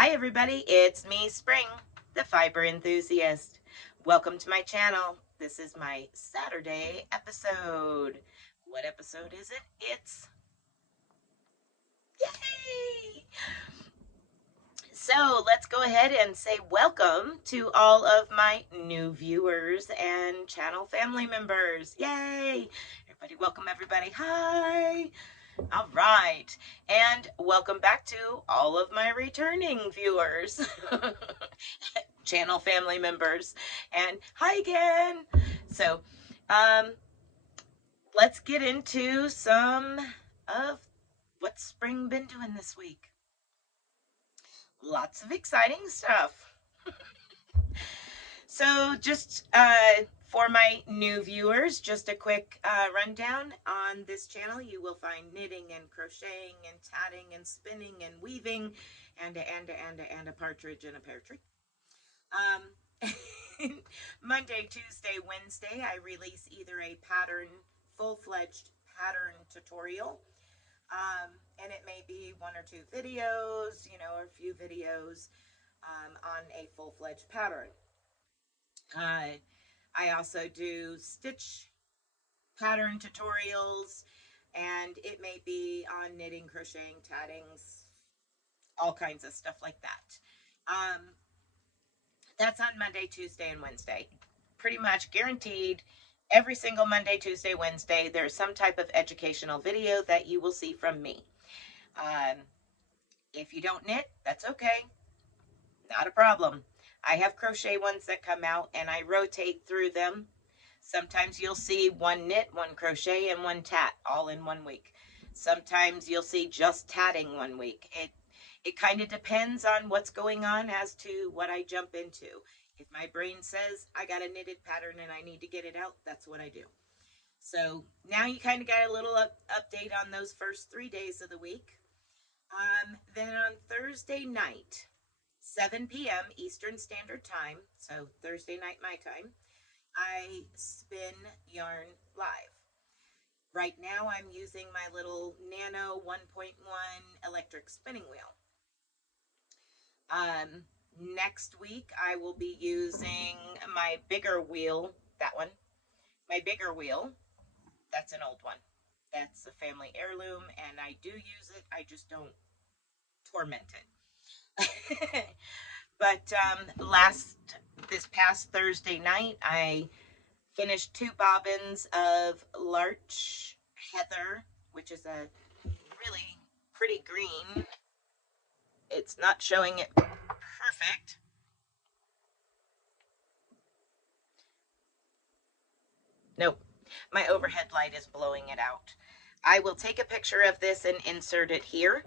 Hi everybody, it's me, Spring, the fiber enthusiast. Welcome to my channel. This is my Saturday episode. What episode is it? It's... Yay! So let's go ahead and say welcome to all of my new viewers and channel family members. Yay! Everybody, welcome everybody. Hi! All right, and welcome back to all of my returning viewers, channel family members, and hi again. So, let's get into some of what Spring been doing this week. Lots of exciting stuff. So just for my new viewers, just a quick rundown. On this channel, you will find knitting and crocheting and tatting and spinning and weaving and a partridge and a pear tree. Monday, Tuesday, Wednesday, I release either a full-fledged pattern tutorial, and it may be one or two videos, or a few videos on a full-fledged pattern. I also do stitch pattern tutorials, and it may be on knitting, crocheting, tatting, all kinds of stuff like that. That's on Monday, Tuesday, and Wednesday. Pretty much guaranteed every single Monday, Tuesday, Wednesday, there's some type of educational video that you will see from me. If you don't knit, that's okay. Not a problem. I have crochet ones that come out and I rotate through them. Sometimes you'll see one knit, one crochet, and one tat all in 1 week. Sometimes you'll see just tatting 1 week. It kind of depends on what's going on as to what I jump into. If my brain says I got a knitted pattern and I need to get it out, that's what I do. So now you kind of got a little update on those first 3 days of the week. Then on Thursday night, 7 p.m. Eastern Standard Time, so Thursday night my time, I spin yarn live. Right now I'm using my little Nano 1.1 electric spinning wheel. Next week I will be using my bigger wheel, that one, my bigger wheel. That's an old one. That's a family heirloom and I do use it, I just don't torment it. But this past Thursday night, I finished 2 bobbins of Larch Heather, which is a really pretty green. It's not showing it perfect. Nope, my overhead light is blowing it out. I will take a picture of this and insert it here.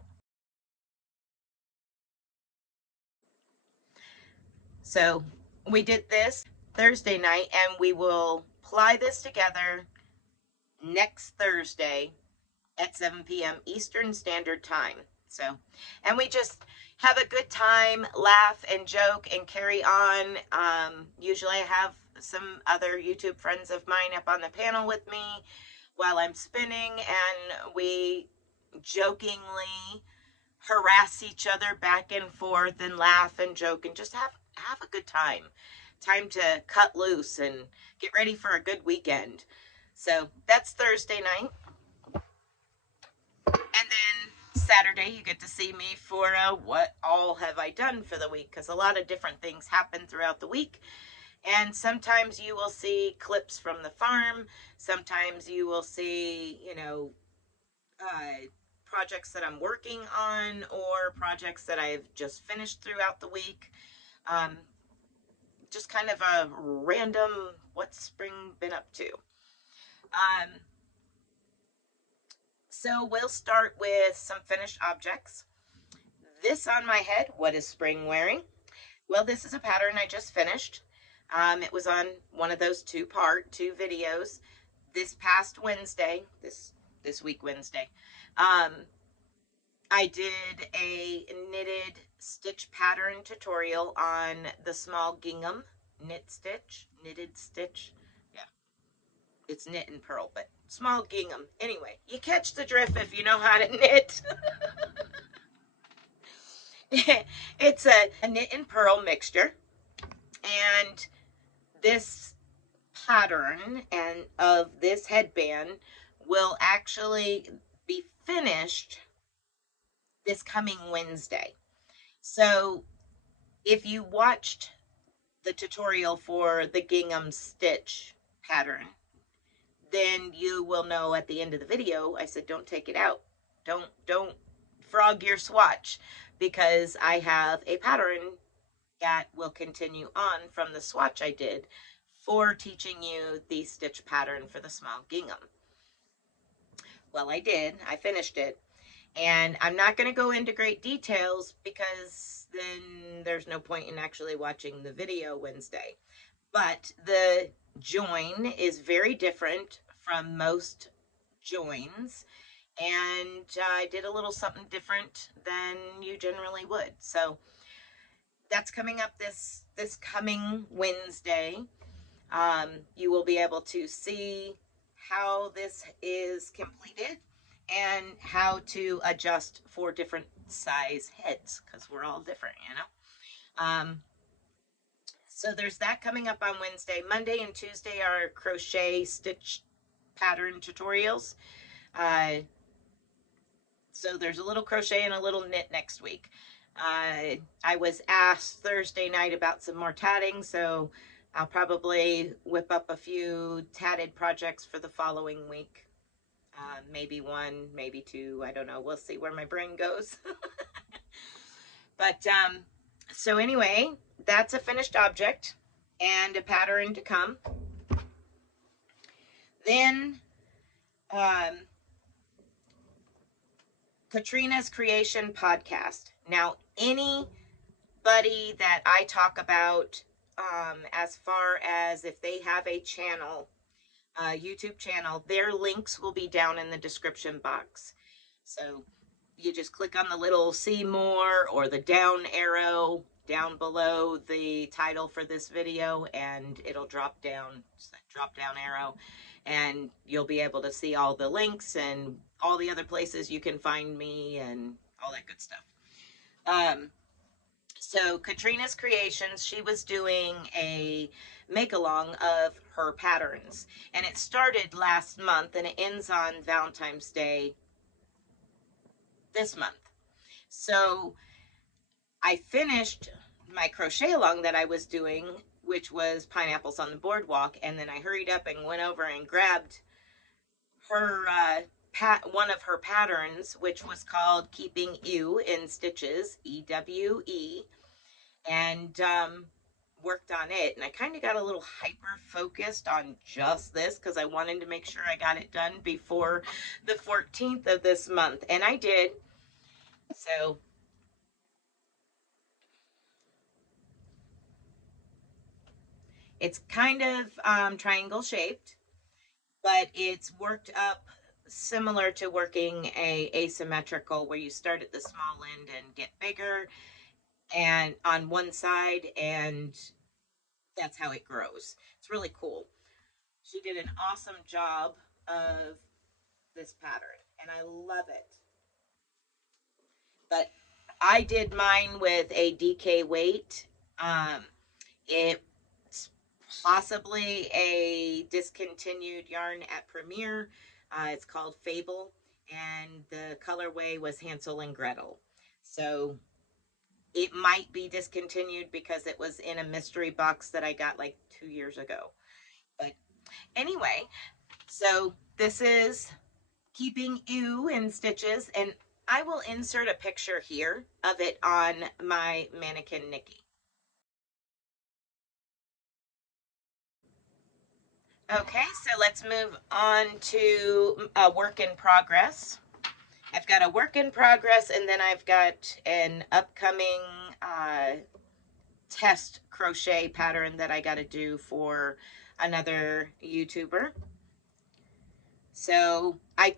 So we did this Thursday night and we will ply this together next Thursday at 7 p.m. Eastern Standard Time. So, and we just have a good time, laugh and joke and carry on. Usually I have some other YouTube friends of mine up on the panel with me while I'm spinning, and we jokingly harass each other back and forth and laugh and joke and just have a good time. Time to cut loose and get ready for a good weekend. So that's Thursday night. And then Saturday you get to see me for what all have I done for the week, because a lot of different things happen throughout the week. And sometimes you will see clips from the farm. Sometimes you will see, projects that I'm working on or projects that I've just finished throughout the week. Just kind of a random what's Spring been up to. So we'll start with some finished objects. This on my head, what is Spring wearing? Well, this is a pattern I just finished. It was on one of those two videos this past Wednesday, this week Wednesday. I did a knitted stitch pattern tutorial on the small gingham knitted stitch. Yeah, it's knit and purl, but small gingham. Anyway, you catch the drift if you know how to knit. It's a knit and purl mixture, and this pattern and of this headband will actually be finished this coming Wednesday. So if you watched the tutorial for the gingham stitch pattern, then you will know at the end of the video, I said, don't take it out. Don't frog your swatch, because I have a pattern that will continue on from the swatch I did for teaching you the stitch pattern for the small gingham. Well, I did. I finished it. And I'm not going to go into great details because then there's no point in actually watching the video Wednesday. But the join is very different from most joins, and I did a little something different than you generally would. So that's coming up this coming Wednesday. You will be able to see how this is completed and how to adjust for different size heads, because we're all different, you know. So there's that coming up on Wednesday. Monday and Tuesday are crochet stitch pattern tutorials. So there's a little crochet and a little knit next week. I was asked Thursday night about some more tatting, so I'll probably whip up a few tatted projects for the following week. Maybe one, maybe two, I don't know. We'll see where my brain goes. But so anyway, that's a finished object and a pattern to come. Then Katrina's Creation Podcast. Now, anybody that I talk about, as far as if they have a channel, YouTube channel, their links will be down in the description box. So you just click on the little see more or the down arrow down below the title for this video, and it'll drop down, drop down arrow, and you'll be able to see all the links and all the other places you can find me and all that good stuff. So Katrina's Creations, she was doing a make-along of her patterns, and it started last month and it ends on Valentine's Day this month. So I finished my crochet along that I was doing, which was Pineapples on the Boardwalk, and then I hurried up and went over and grabbed her one of her patterns, which was called Keeping Ewe in Stitches, EWE, and worked on it. And I kind of got a little hyper focused on just this because I wanted to make sure I got it done before the 14th of this month, and I did. So it's kind of triangle shaped, but it's worked up similar to working a asymmetrical, where you start at the small end and get bigger and on one side, and that's how it grows. It's really cool. She did an awesome job of this pattern, and I love it. But I did mine with a DK weight. It's possibly a discontinued yarn at Premier. It's called Fable, and the colorway was Hansel and Gretel. So it might be discontinued because it was in a mystery box that I got like 2 years ago. But anyway, so this is Keeping Ewe in Stitches, and I will insert a picture here of it on my mannequin Nikki. Okay, so let's move on to a work in progress. I've got a work in progress, and then I've got an upcoming test crochet pattern that I got to do for another YouTuber. So I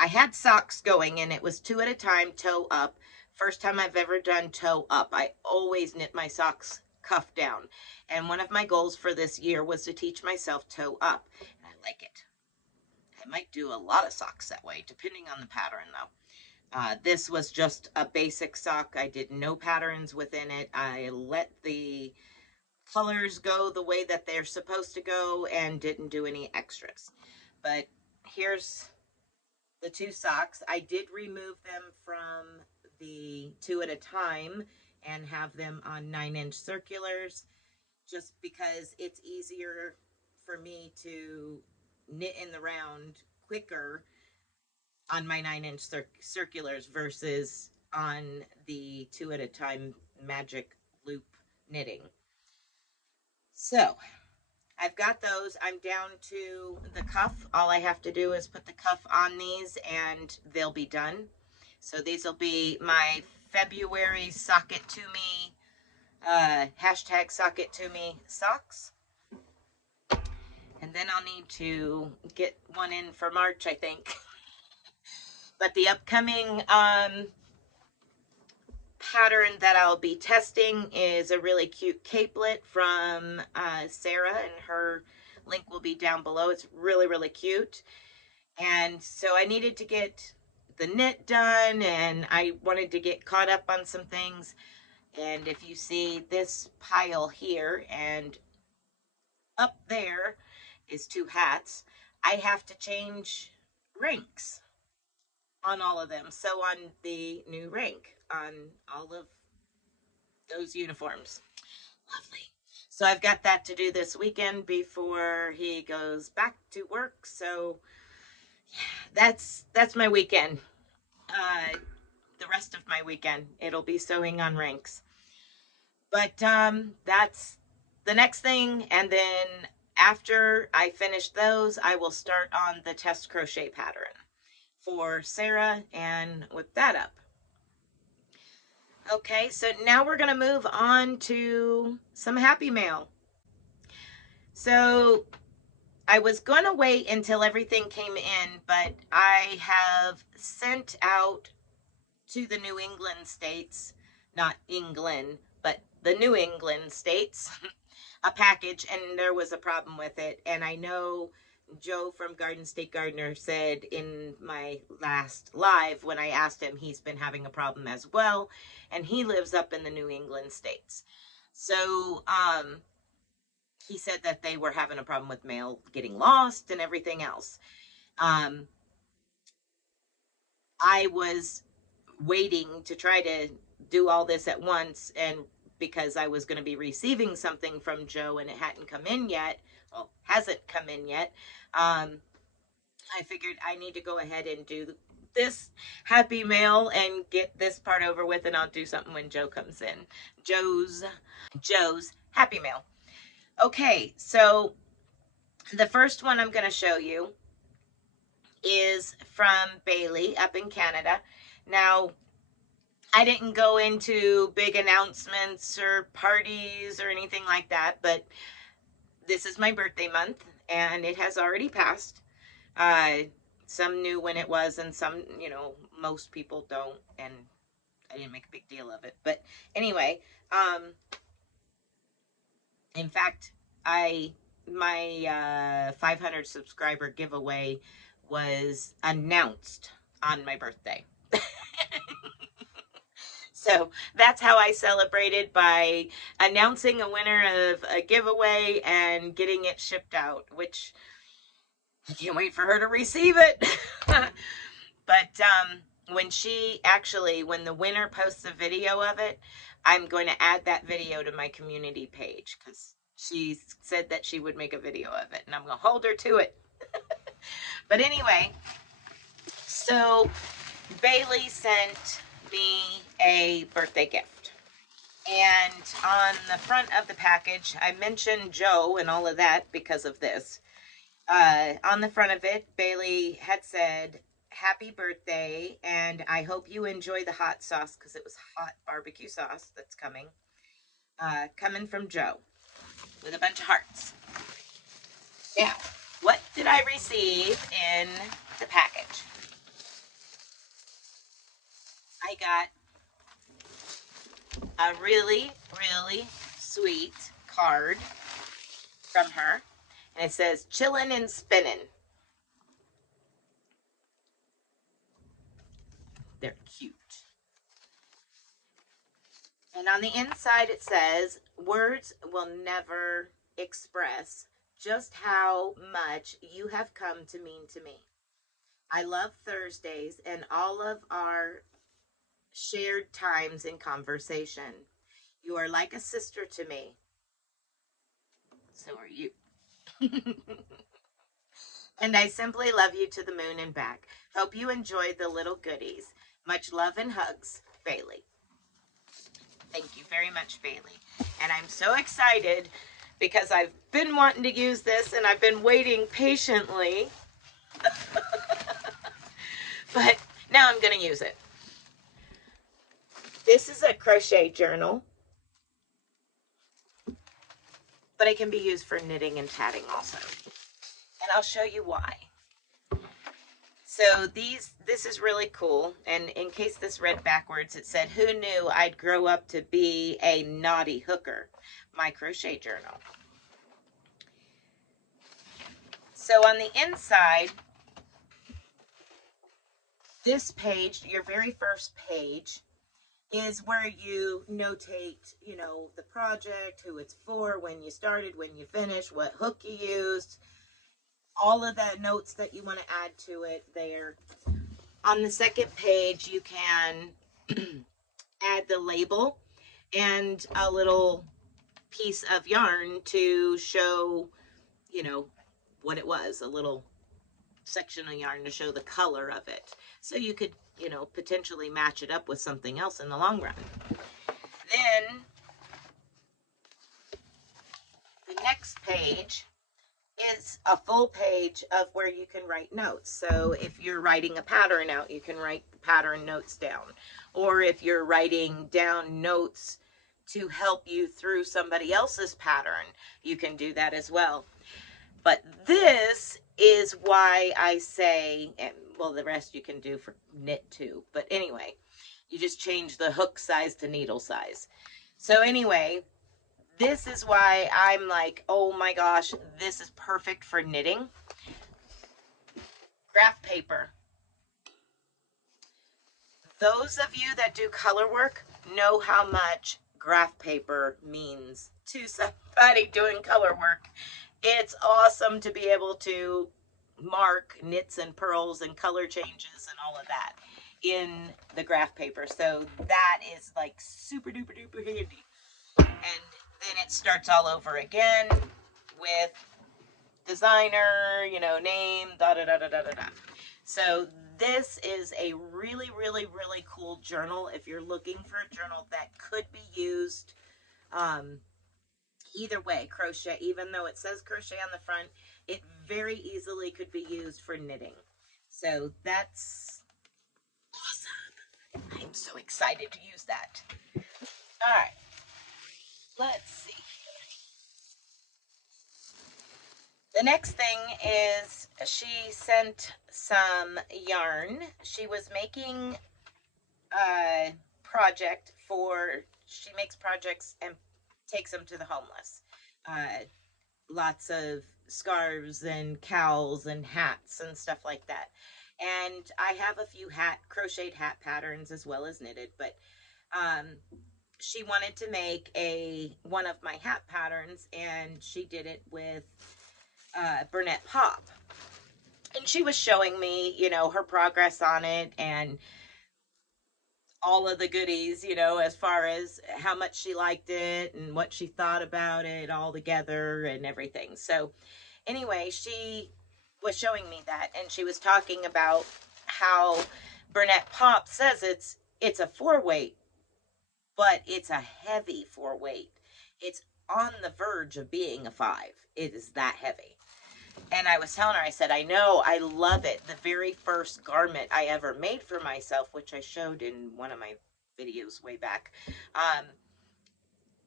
had socks going, and it was 2 at a time, toe up. First time I've ever done toe up. I always knit my socks cuff down. And one of my goals for this year was to teach myself toe up. And I like it. I might do a lot of socks that way, depending on the pattern though. This was just a basic sock. I did no patterns within it. I let the colors go the way that they're supposed to go and didn't do any extras. But here's the two socks. I did remove them from the 2 at a time and have them on 9-inch circulars, just because it's easier for me to knit in the round quicker on my 9-inch circulars versus on the 2 at a time magic loop knitting. So I've got those. I'm down to the cuff. All I have to do is put the cuff on these and they'll be done. So these will be my February sock it to me, hashtag sock it to me socks. And then I'll need to get one in for March, I think. But the upcoming pattern that I'll be testing is a really cute capelet from Sarah, and her link will be down below. It's really, really cute. And so I needed to get the knit done, and I wanted to get caught up on some things. And if you see this pile here and up there is 2 hats, I have to change ranks on all of them. So on the new rank on all of those uniforms. Lovely. So I've got that to do this weekend before he goes back to work. So yeah, that's my weekend. The rest of my weekend, it'll be sewing on ranks. But that's the next thing. And then after I finish those, I will start on the test crochet pattern for Sarah and whip that up. Okay, so now we're going to move on to some happy mail. So I was going to wait until everything came in, but I have sent out to the New England states, not England, but the New England states, a package, and there was a problem with it. And I know Joe from Garden State Gardener said in my last live, when I asked him, he's been having a problem as well, and he lives up in the New England states. So he said that they were having a problem with mail getting lost and everything else. I was waiting to try to do all this at once, and because I was going to be receiving something from Joe and it hadn't come in yet, well, hasn't come in yet, I figured I need to go ahead and do this happy mail and get this part over with, and I'll do something when Joe comes in. Joe's happy mail. Okay, so the first one I'm going to show you is from Bailey up in Canada. Now, I didn't go into big announcements or parties or anything like that, but this is my birthday month, and it has already passed. Some knew when it was, and some, most people don't, and I didn't make a big deal of it. But anyway, in fact, my 500 subscriber giveaway was announced on my birthday. So that's how I celebrated, by announcing a winner of a giveaway and getting it shipped out, which I can't wait for her to receive it. But when the winner posts a video of it, I'm going to add that video to my community page, because she said that she would make a video of it, and I'm going to hold her to it. But anyway, so Bailey sent me a birthday gift, and on the front of the package, I mentioned Joe and all of that because of this. On the front of it, Bailey had said, "Happy birthday, and I hope you enjoy the hot sauce," because it was hot barbecue sauce that's coming from Joe, with a bunch of hearts. Now, what did I receive in the package? I got a really, really sweet card from her, and it says, "Chillin' and Spinnin'." They're cute. And on the inside it says, words will never express just how much you have come to mean to me. I love Thursdays and all of our shared times in conversation. You are like a sister to me. So are you. And I simply love you to the moon and back. Hope you enjoy the little goodies. Much love and hugs, Bailey. Thank you very much, Bailey. And I'm so excited because I've been wanting to use this and I've been waiting patiently. But now I'm going to use it. This is a crochet journal, but it can be used for knitting and tatting also. And I'll show you why. So this is really cool. And in case this read backwards, it said, who knew I'd grow up to be a naughty hooker? My crochet journal. So on the inside, this page, your very first page, is where you notate, you know, the project, who it's for, when you started, when you finished, what hook you used, all of the notes that you want to add to it there. On the second page, you can add the label and a little piece of yarn to show, you know, what it was, a little section of yarn to show the color of it. So you could, you know, potentially match it up with something else in the long run. Then the next page is a full page of where you can write notes. So if you're writing a pattern out, you can write the pattern notes down. Or if you're writing down notes to help you through somebody else's pattern, you can do that as well. But this is why I say, and well, the rest you can do for knit too. But anyway, you just change the hook size to needle size. So anyway, this is why I'm like, oh my gosh, this is perfect for knitting. Graph paper. Those of you that do color work know how much graph paper means to somebody doing color work. It's awesome to be able to mark knits and purls and color changes and all of that in the graph paper. So that is like super duper duper handy. And then it starts all over again with designer, you know, name, da da da da da da da. So this is a really, really, really cool journal if you're looking for a journal that could be used either way, crochet, even though it says crochet on the front, it very easily could be used for knitting. So that's awesome. I'm so excited to use that. All right, let's see. The next thing is she sent some yarn. She was making a project for, she makes projects and takes them to the homeless. Lots of scarves and cowls and hats and stuff like that. And I have a few crocheted hat patterns as well as knitted, but she wanted to make one of my hat patterns, and she did it with Burnett Pop. And she was showing me, you know, her progress on it and all of the goodies, you know, as far as how much she liked it and what she thought about it all together and everything. So anyway, she was showing me that, and she was talking about how Burnett Pop says it's a 4-weight, but it's a heavy 4-weight. It's on the verge of being a 5. It is that heavy. And I was telling her, I said, I know, I love it. The very first garment I ever made for myself, which I showed in one of my videos way back,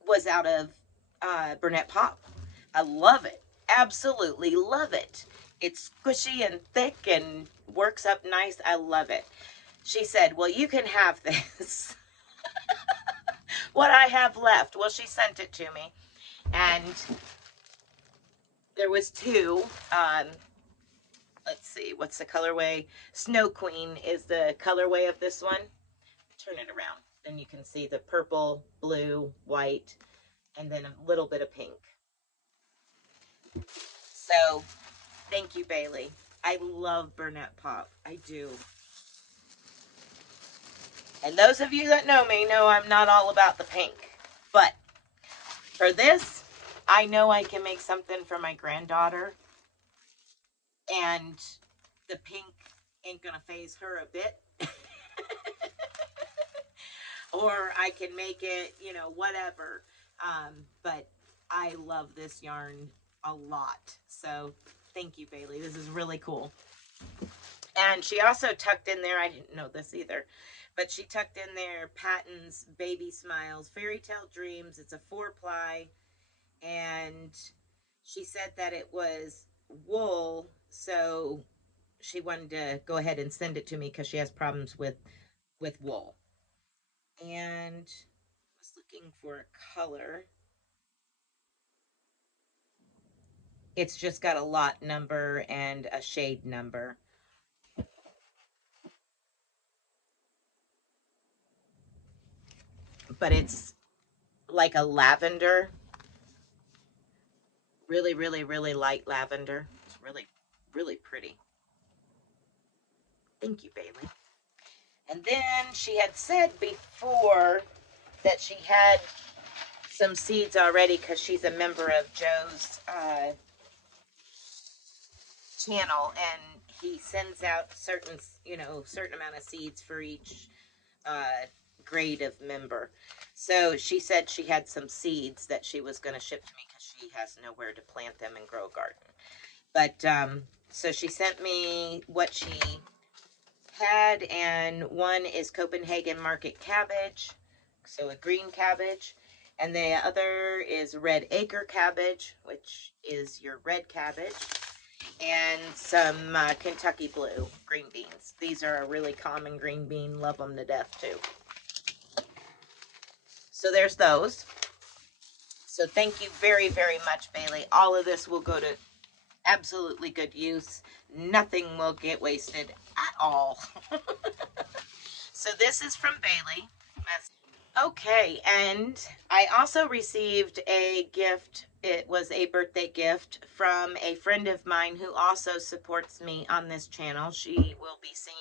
was out of Burnett Pop. I love it. Absolutely love it. It's squishy and thick and works up nice. I love it. She said, well, you can have this. What I have left. Well, she sent it to me. And there was 2. Let's see, what's the colorway? Snow Queen is the colorway of this one. Turn it around. Then you can see the purple, blue, white, and then a little bit of pink. So, thank you, Bailey. I love Burnett Pop. I do. And those of you that know me know I'm not all about the pink. But for this, I know I can make something for my granddaughter. And the pink ain't going to faze her a bit. Or I can make it, you know, whatever. But I love this yarn a lot. So thank you, Bailey. This is really cool. And she also tucked in there, I didn't know this either, but she tucked in there Patton's Baby Smiles Fairy Tale Dreams. It's a 4-ply, and she said that it was wool, so she wanted to go ahead and send it to me because she has problems with wool. And I was looking for a color. It's just got a lot number and a shade number. But it's like a lavender. Really, really, really light lavender. It's really, really pretty. Thank you, Bailey. And then she had said before that she had some seeds already because she's a member of Joe's channel, and he sends out certain amount of seeds for each grade of member. So she said she had some seeds that she was going to ship to me because she has nowhere to plant them and grow a garden. But so she sent me what she had, and one is Copenhagen Market cabbage, so a green cabbage, and the other is red acre cabbage, which is your red cabbage, and some Kentucky blue green beans. These are a really common green bean. Love them to death too. So there's those. So thank you very, very much, Bailey. All of this will go to absolutely good use. Nothing will get wasted at all. So this is from Bailey. Okay, and I also received a gift. It was a birthday gift from a friend of mine who also supports me on this channel. She will be seen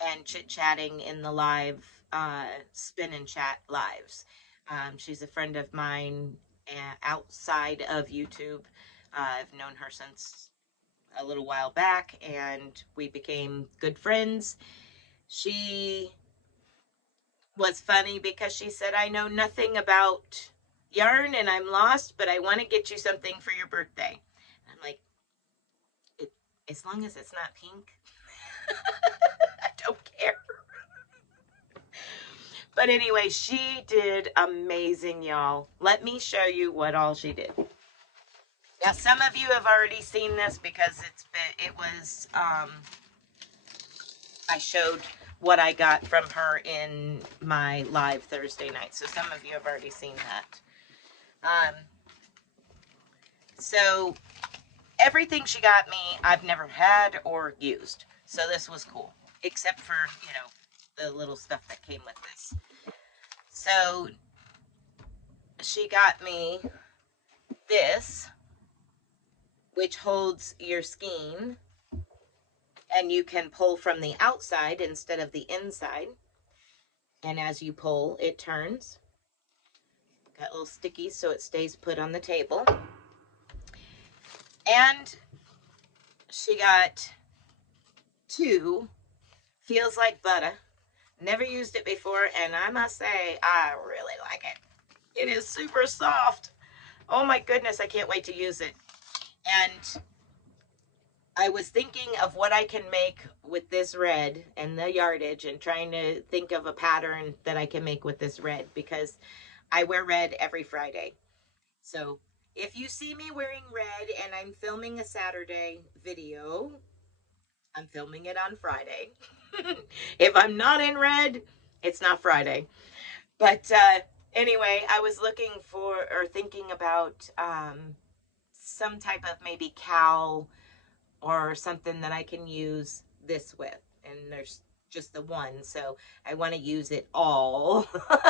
and chit-chatting in the live spin and chat lives. She's a friend of mine outside of YouTube. I've known her since a little while back, and we became good friends. She was funny because she said, I know nothing about yarn and I'm lost, but I want to get you something for your birthday. I'm like, as long as it's not pink, I don't care. But anyway, she did amazing, y'all. Let me show you what all she did. Now, some of you have already seen this because I showed what I got from her in my live Thursday night. So some of you have already seen that. So everything she got me, I've never had or used. So this was cool, except for, the little stuff that came with this. So she got me this, which holds your skein, and you can pull from the outside instead of the inside. And as you pull, it turns. Got little stickies so it stays put on the table. And she got 2 Feels Like Butter. Never used it before, and I must say, I really like it. It is super soft. Oh my goodness, I can't wait to use it. And I was thinking of what I can make with this red and the yardage, and trying to think of a pattern that I can make with this red, because I wear red every Friday. So if you see me wearing red and I'm filming a Saturday video, I'm filming it on Friday. If I'm not in red, it's not Friday. But anyway, I was looking for, or thinking about some type of maybe cowl or something that I can use this with. And there's just the one, so I want to use it all.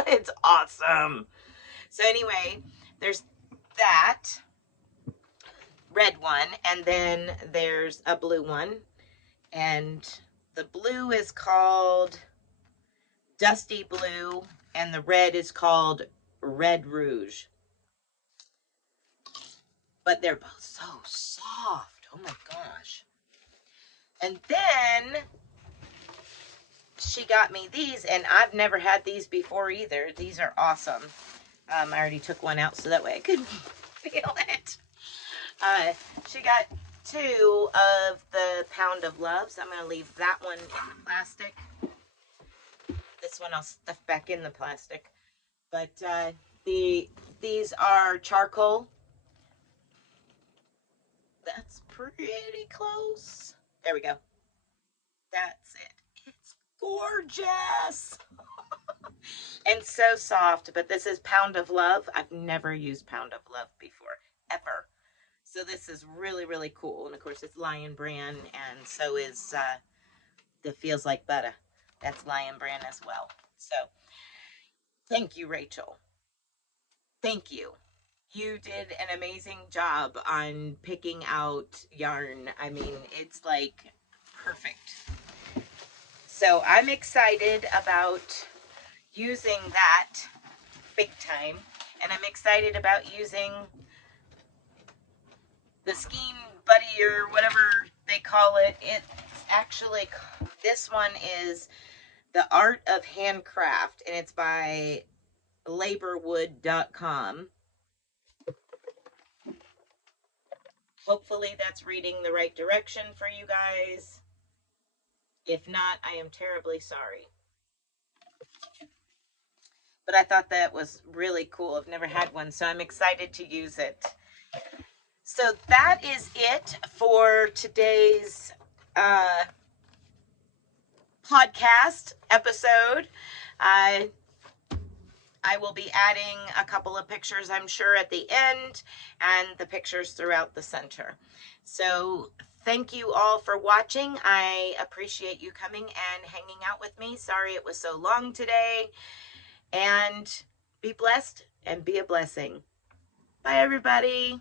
It's awesome. So anyway, there's that red one, and then there's a blue one, and the blue is called Dusty Blue, and the red is called Red Rouge. But they're both so soft. Oh my gosh. And then she got me these, and I've never had these before either. These are awesome. I already took one out so that way I could feel it. She got 2 of the Pound of Love, so I'm going to leave that one in the plastic. This one I'll stuff back in the plastic. But these are charcoal. That's pretty close. There we go. That's it. It's gorgeous. And so soft, but this is Pound of Love. I've never used Pound of Love before, ever. So this is really, really cool. And of course, it's Lion Brand, and so is the Feels Like Butter. That's Lion Brand as well. So thank you, Rachel. Thank you. You did an amazing job on picking out yarn. I mean, it's like perfect. So I'm excited about using that big time. And I'm excited about using the Skein Buddy or whatever they call it. It's actually, this one is The Art of Handcraft, and it's by laborwood.com. Hopefully that's reading the right direction for you guys. If not, I am terribly sorry. But I thought that was really cool. I've never had one, so I'm excited to use it. So that is it for today's podcast episode. I will be adding a couple of pictures, I'm sure, at the end, and the pictures throughout the center. So thank you all for watching. I appreciate you coming and hanging out with me. Sorry it was so long today. And be blessed and be a blessing. Bye, everybody.